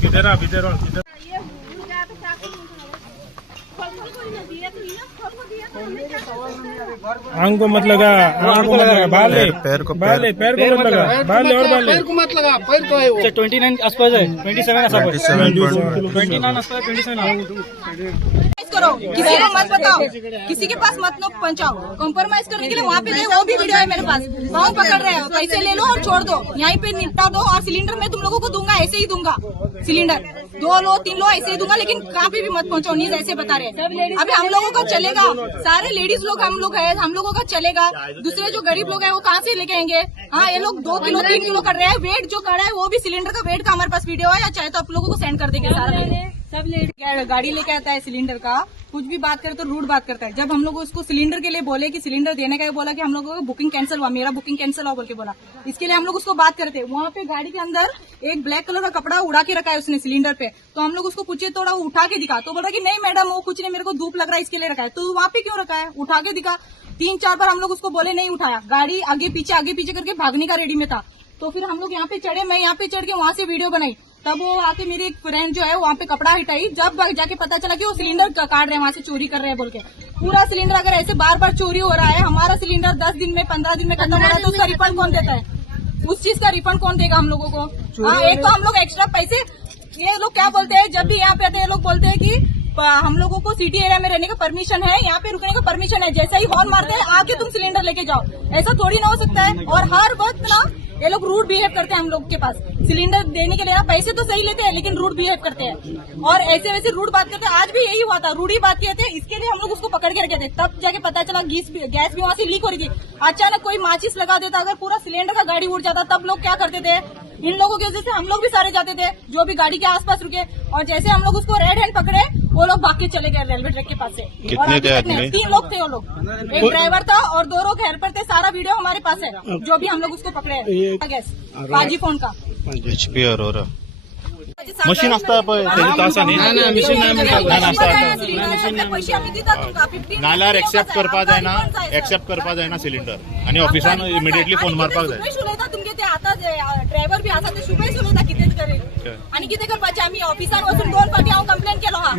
किधर आप इधर और किधर आंख को मत लगा, आंख को मत लगा, बाल ले, पैर को मत लगा, बाल ले और बाल ले, पैर को मत लगा, पैर तो है वो 29 आसपास है, 27 आसपास, 29 आसपास, 27 करो, किसी को मत बताओ, किसी के पास मत नो पहुंचाओ, कॉम्प्रोमाइज करने के लिए वहाँ पे ले, वो भी वीडियो है मेरे पास, पाँव पकड़ रहे हो, पैसे ले लो और छोड़ दो, यहीं पे निपटा दो। और सिलेंडर मैं तुम लोगों को दूंगा, ऐसे ही दूंगा सिलेंडर, 2 लो 3 लो ऐसे ही दूंगा, लेकिन कहाँ पे भी मत पहुंचाओ, नीज ऐसे बता रहे। अभी हम लोगों का चलेगा, सारे लेडीज लोग हम लोग है, हम लोगों का चलेगा, दूसरे जो गरीब लोग है वो कहाँ से लेके आएंगे। हाँ, ये लोग 2 किलो 3 किलो कर रहे हैं, वेट जो कर रहा है वो भी सिलेंडर का वेट का हमारे पास वीडियो है, या चाहे तो आप लोगों को सेंड कर देंगे सारा। सब गाड़ी लेके आता है सिलेंडर का, कुछ भी बात करे तो रूड बात करता है। जब हम लोग उसको सिलेंडर के लिए बोले कि सिलेंडर देने का, बोला कि हम लोगों को बुकिंग कैंसिल हुआ, मेरा बुकिंग कैंसिल हुआ बोल के बोला, इसके लिए हम लोग उसको बात करते। वहाँ पे गाड़ी के अंदर एक ब्लैक कलर का कपड़ा उड़ा के रखा है उसने सिलेंडर पे, तो हम लोग उसको पूछे, थोड़ा उठा के दिखा, तो बोला कि नहीं मैडम वो कुछ नहीं, मेरे को धूप लग रहा है इसके लिए रखा है। तो वहाँ पे क्यों रखा है, उठा के दिखा। 3-4 बार हम लोग उसको बोले, नहीं उठाया, गाड़ी आगे पीछे करके भागने का रेडी में था। तो फिर हम लोग यहाँ पे चढ़े, मैं यहाँ पे चढ़ के वहाँ से वीडियो बनाई, तब वो आके मेरी एक फ्रेंड जो है वहाँ पे कपड़ा हटाई, जब जाके पता चला कि वो सिलेंडर काट रहे हैं, वहाँ से चोरी कर रहे हैं बोल के। पूरा सिलेंडर अगर ऐसे बार बार चोरी हो रहा है, हमारा सिलेंडर 10 दिन में 15 दिन में खत्म हो रहा है, तो उसका रिफंड कौन देता है? उस चीज का रिफंड कौन देगा हम लोगों को? हाँ, एक तो हम लोग एक्स्ट्रा पैसे, ये लोग क्या बोलते हैं, जब भी यहाँ पे आते हैं लोग बोलते हैं कि हम लोगों को सिटी एरिया में रहने का परमिशन है, यहाँ पे रुकने का परमिशन है, जैसा ही हॉर्न मारते हैं आके तुम सिलेंडर लेके जाओ, ऐसा थोड़ी ना हो सकता है। और हर वक्त ना ये लोग रूड बिहेव करते हैं हम लोग के पास, सिलेंडर देने के लिए ना पैसे तो सही लेते हैं, लेकिन रूड बिहेव करते हैं और ऐसे वैसे रूड बात करते हैं। आज भी यही हुआ था, रूडी बात किए थे, इसके लिए हम लोग उसको पकड़ के रखे थे। तब जाके पता चला गैस भी वहाँ से लीक हो रही थी। अचानक कोई माचिस लगा देता, अगर पूरा सिलेंडर का गाड़ी उड़ जाता, तब लोग क्या करते थे? इन लोगों की वजह से हम लोग भी सारे जाते थे जो भी गाड़ी के आसपास रुके, और जैसे हम लोग उसको रेड हैंड पकड़े, वो लोग भाग के चले गए रेलवे ट्रैक के पास से। कितने थे आदमी? 3 लोग थे वो लोग, एक ड्राइवर था और 2 लोग हेल्पर थे। सारा वीडियो हमारे पास है, जो भी हम लोग उसको पकड़े हैं। गैस बाजी फोन का HP और मशीन असता पैसे आम्ही दितात तुमका 50 नाल्यार एक्सेप्ट करपा जायना सिलिंडर आणि ऑफिसान इमिडिएटली फोन मारपाक जाय। शुभेश उलयता तुमगे ते आता ड्रायव्हर बी आसा ते शुभेश उलयता कितें करेल आणि कितें करपाचें आमी ऑफिसान वचून 2 फावटी हांव कंप्लेन केलो हा।